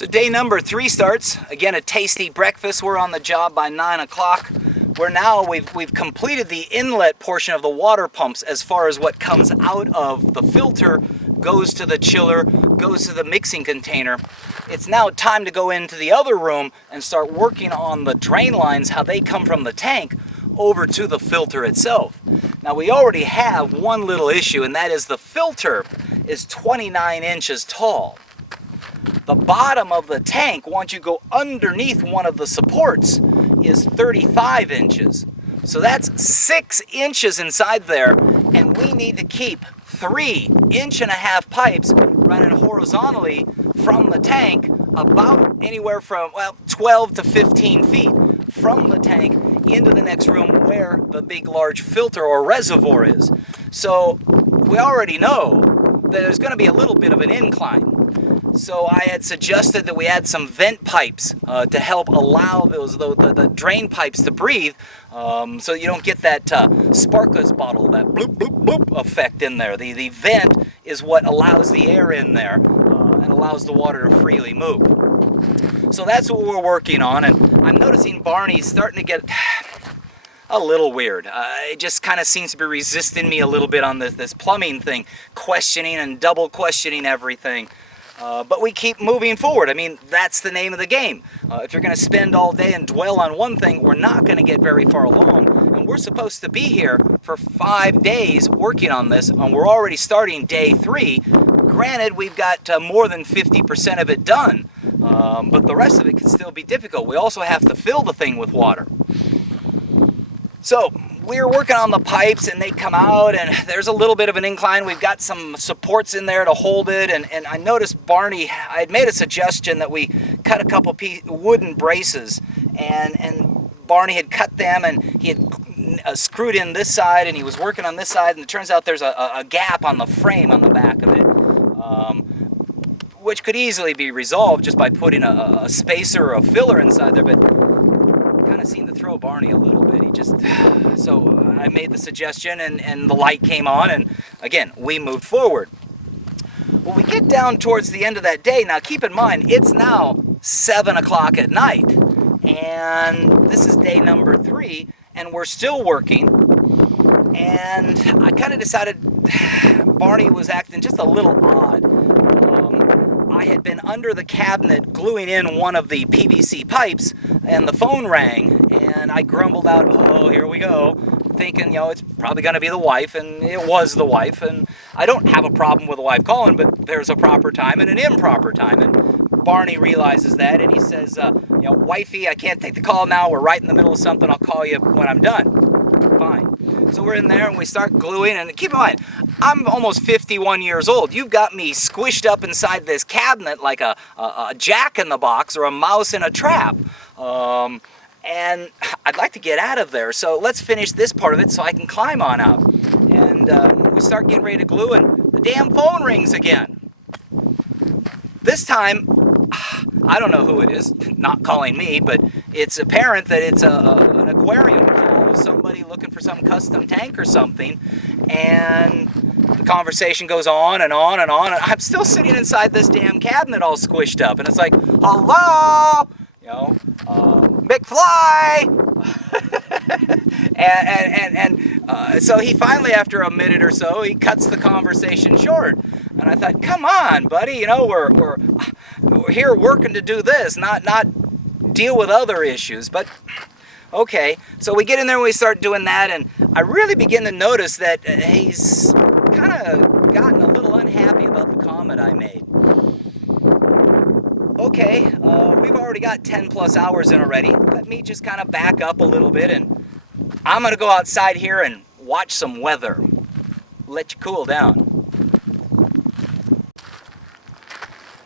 So day number 3 starts. Again, a tasty breakfast. We're on the job by 9 o'clock. We've completed the inlet portion of the water pumps as far as what comes out of the filter, goes to the chiller, goes to the mixing container. It's now time to go into the other room and start working on the drain lines, how they come from the tank over to the filter itself. Now we already have one little issue, and that is the filter is 29 inches tall. The bottom of the tank, once you go underneath one of the supports, is 35 inches. So that's 6 inches inside there, and we need to keep 3 1.5-inch pipes running horizontally from the tank about anywhere from, well, 12 to 15 feet from the tank into the next room where the big large filter or reservoir is. So we already know that there's going to be a little bit of an incline. So I had suggested that we add some vent pipes to help allow the drain pipes to breathe, so you don't get that sparklers bottle, that bloop, bloop, bloop effect in there. The vent is what allows the air in there and allows the water to freely move. So that's what we're working on, and I'm noticing Barney's starting to get a little weird. It just kind of seems to be resisting me a little bit on this plumbing thing, questioning and double questioning everything. But we keep moving forward. I mean, that's the name of the game. If you're going to spend all day and dwell on one thing, we're not going to get very far along. And we're supposed to be here for 5 days working on this, and we're already starting day 3. Granted, we've got more than 50% of it done, but the rest of it can still be difficult. We also have to fill the thing with water. So we're working on the pipes, and they come out, and there's a little bit of an incline. We've got some supports in there to hold it, and I noticed Barney, I had made a suggestion that we cut a couple wooden braces, and Barney had cut them, and he had screwed in this side, and he was working on this side, and it turns out there's a gap on the frame on the back of it, which could easily be resolved just by putting a spacer or a filler inside there, but kind of seemed to throw Barney a little bit. So I made the suggestion, and the light came on, and again, we moved forward. Well, we get down towards the end of that day. Now, keep in mind, it's now 7 o'clock at night, and this is day number 3, and we're still working, and I kind of decided Barney was acting just a little odd. I had been under the cabinet gluing in one of the PVC pipes, and the phone rang, and I grumbled out, "Oh, here we go," thinking, it's probably going to be the wife, and it was the wife, and I don't have a problem with a wife calling, but there's a proper time and an improper time, and Barney realizes that, and he says, "Wifey, I can't take the call now, we're right in the middle of something, I'll call you when I'm done." Fine. So we're in there, and we start gluing, and keep in mind, I'm almost 51 years old. You've got me squished up inside this cabinet like a jack-in-the-box or a mouse in a trap. And I'd like to get out of there, so let's finish this part of it so I can climb on out. And we start getting ready to glue, and the damn phone rings again. This time, I don't know who it is, not calling me, but it's apparent that it's an aquarium call, somebody looking for some custom tank or something, and the conversation goes on and on and on, and I'm still sitting inside this damn cabinet all squished up, and it's like, "Hello, McFly!" and so he finally, after a minute or so, he cuts the conversation short. And I thought, come on, buddy, we're here working to do this, not deal with other issues. But okay, so we get in there and we start doing that, and I really begin to notice that he's kind of gotten a little unhappy about the comment I made. Okay, we've already got 10 plus hours in already. Let me just kind of back up a little bit, and I'm going to go outside here and watch some weather. Let you cool down.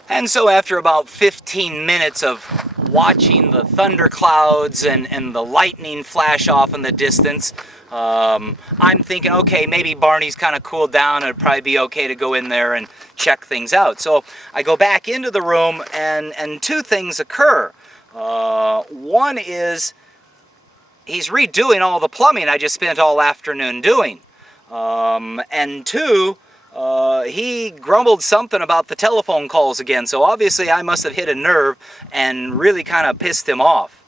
And so after about 15 minutes of watching the thunderclouds and the lightning flash off in the distance, I'm thinking, okay, maybe Barney's kind of cooled down, and it'd probably be okay to go in there and check things out. So I go back into the room, and 2 things occur. One is he's redoing all the plumbing I just spent all afternoon doing. And 2, he grumbled something about the telephone calls again. So obviously I must have hit a nerve and really kind of pissed him off.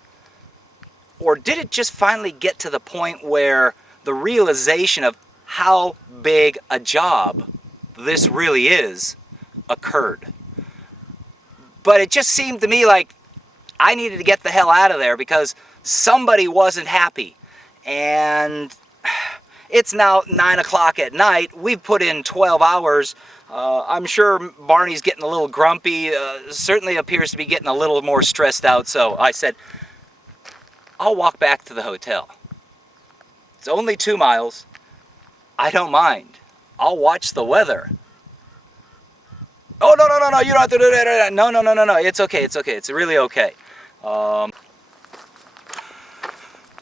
Or did it just finally get to the point where the realization of how big a job this really is occurred? But it just seemed to me like I needed to get the hell out of there because somebody wasn't happy. And it's now 9 o'clock at night. We've put in 12 hours. I'm sure Barney's getting a little grumpy. Certainly appears to be getting a little more stressed out. So I said, I'll walk back to the hotel. It's only 2 miles. I don't mind. I'll watch the weather. Oh, no, you don't have to do that. No, it's okay, it's really okay.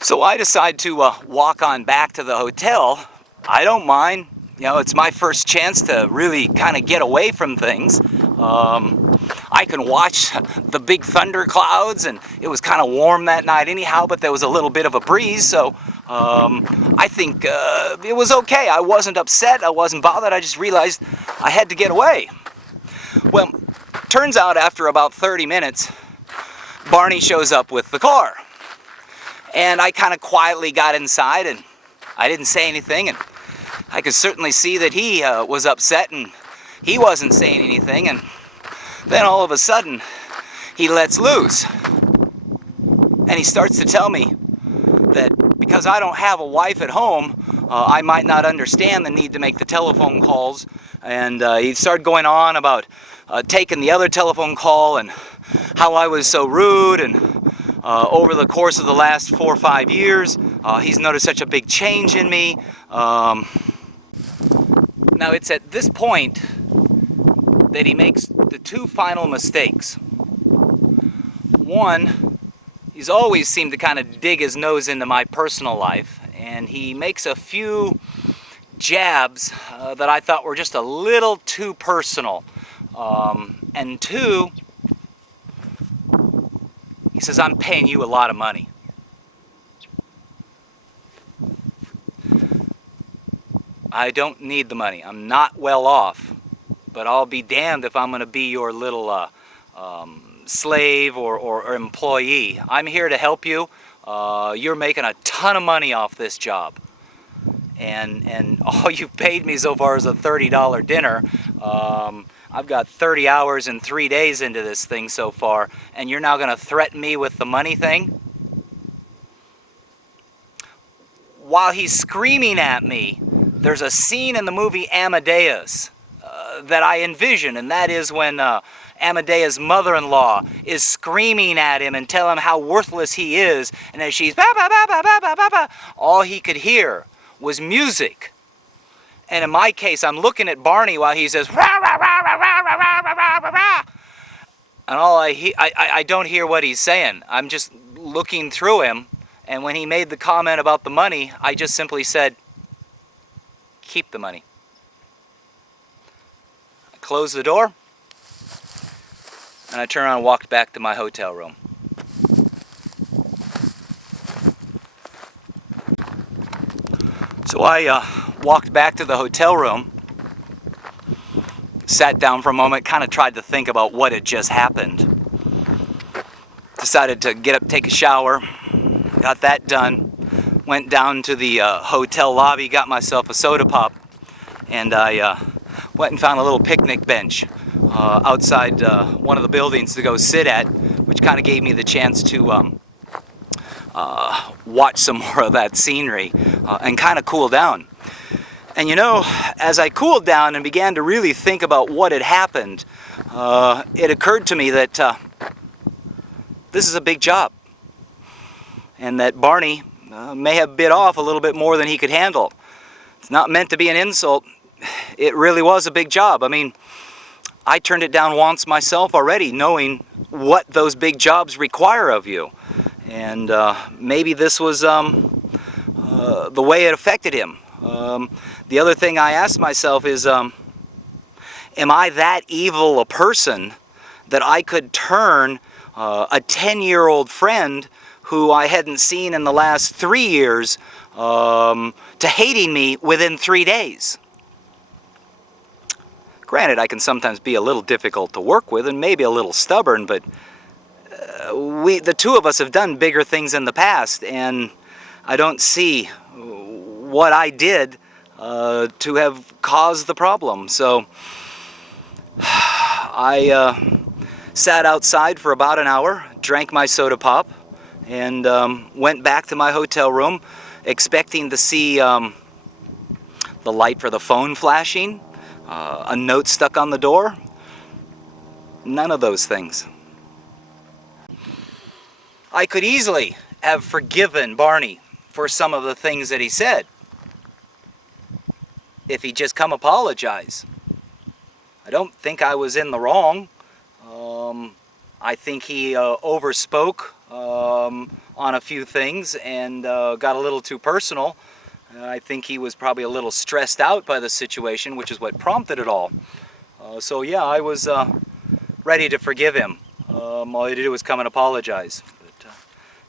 So I decide to walk on back to the hotel. I don't mind. You know, it's my first chance to really kind of get away from things. I can watch the big thunder clouds, and it was kind of warm that night anyhow, but there was a little bit of a breeze, so I think it was okay. I wasn't upset, I wasn't bothered, I just realized I had to get away. Well, turns out after about 30 minutes, Barney shows up with the car. And I kind of quietly got inside, and I didn't say anything, and I could certainly see that he was upset, and he wasn't saying anything, and then all of a sudden, he lets loose. And he starts to tell me that because I don't have a wife at home, I might not understand the need to make the telephone calls. And he started going on about taking the other telephone call and how I was so rude, and over the course of the last 4 or 5 years, he's noticed such a big change in me. Now it's at this point that he makes the 2 final mistakes. One, he's always seemed to kind of dig his nose into my personal life, and he makes a few jabs that I thought were just a little too personal. And 2, he says, I'm paying you a lot of money. I don't need the money. I'm not well off, but I'll be damned if I'm going to be your little slave or employee. I'm here to help you. You're making a ton of money off this job. And all you've paid me so far is a $30 dinner. I've got 30 hours and 3 days into this thing so far, and you're now going to threaten me with the money thing? While he's screaming at me, there's a scene in the movie Amadeus that I envision, and that is when Amadeus' mother-in-law is screaming at him and telling him how worthless he is, and as she's ba ba ba ba ba ba ba ba, all he could hear was music. And in my case, I'm looking at Barney while he says, rah, rah, rah, rah, rah, rah, rah, rah, rah, rah. And all I don't hear what he's saying. I'm just looking through him, and when he made the comment about the money, I just simply said, keep the money. I closed the door, and I turned around and walked back to my hotel room. So I walked back to the hotel room, sat down for a moment, kind of tried to think about what had just happened. Decided to get up, take a shower, got that done, went down to the hotel lobby, got myself a soda pop, and I went and found a little picnic bench outside one of the buildings to go sit at, which kind of gave me the chance to watch some more of that scenery and kind of cool down. And you know, as I cooled down and began to really think about what had happened, it occurred to me that this is a big job, and that Barney may have bit off a little bit more than he could handle. It's not meant to be an insult. It really was a big job. I mean, I turned it down once myself already, knowing what those big jobs require of you. And maybe this was the way it affected him. The other thing I asked myself is, am I that evil a person that I could turn a 10-year-old friend who I hadn't seen in the last 3 years to hating me within 3 days? Granted, I can sometimes be a little difficult to work with and maybe a little stubborn, but the two of us have done bigger things in the past, and I don't see what I did to have caused the problem. So I sat outside for about an hour, drank my soda pop, and went back to my hotel room expecting to see the light for the phone flashing, a note stuck on the door. None of those things. I could easily have forgiven Barney for some of the things that he said if he'd just come apologize. I don't think I was in the wrong. I think he overspoke on a few things and got a little too personal. I think he was probably a little stressed out by the situation, which is what prompted it all. So yeah, I was ready to forgive him. All he had to do was come and apologize. But,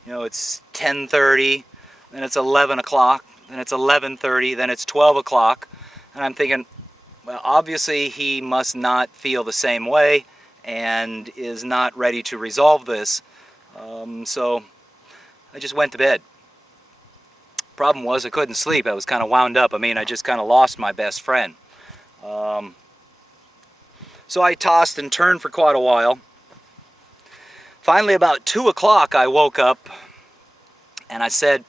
you know, it's 10:30, then it's 11 o'clock, then it's 11:30, then it's 12 o'clock. And I'm thinking, well, obviously he must not feel the same way and is not ready to resolve this. So I just went to bed. Problem was I couldn't sleep. I was kind of wound up. I mean, I just kind of lost my best friend. So I tossed and turned for quite a while. Finally, about 2 o'clock, I woke up and I said,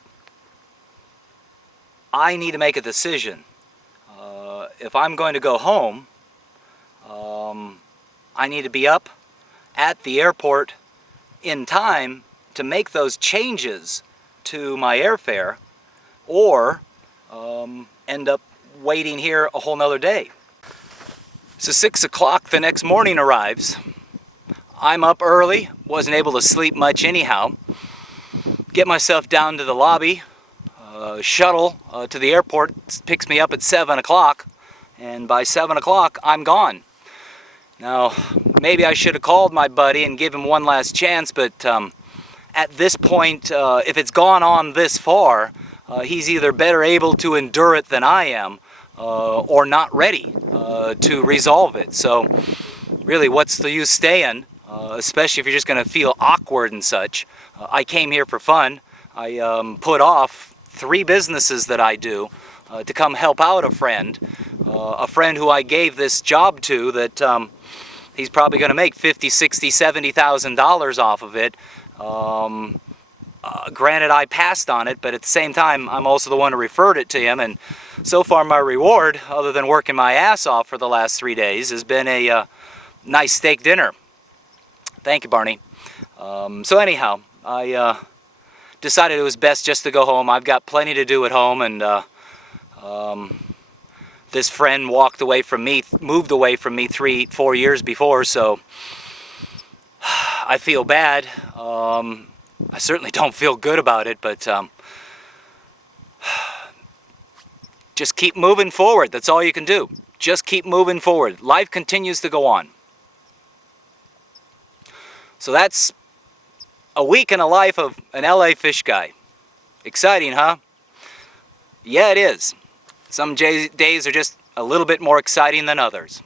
I need to make a decision. If I'm going to go home, I need to be up at the airport in time to make those changes to my airfare, or end up waiting here a whole nother day. So 6 o'clock the next morning arrives. I'm up early, wasn't able to sleep much anyhow. Get myself down to the lobby, shuttle to the airport picks me up at 7 o'clock, and by 7 o'clock I'm gone. Now, maybe I should have called my buddy and give him one last chance, but at this point, if it's gone on this far, he's either better able to endure it than I am, or not ready to resolve it. So really, what's the use staying, especially if you're just going to feel awkward and such. I came here for fun. I put off 3 businesses that I do to come help out a friend who I gave this job to that he's probably going to make $50,000, $60,000, $70,000 off of it. Granted, I passed on it, but at the same time, I'm also the one who referred it to him, and so far my reward, other than working my ass off for the last 3 days, has been a nice steak dinner. Thank you, Barney. So anyhow, I decided it was best just to go home. I've got plenty to do at home, and this friend moved away from me 3-4 years before, so I feel bad. I certainly don't feel good about it, but just keep moving forward. That's all you can do. Just keep moving forward. Life continues to go on. So that's a week in the life of an LA fish guy. Exciting, huh? Yeah, it is. Some days are just a little bit more exciting than others.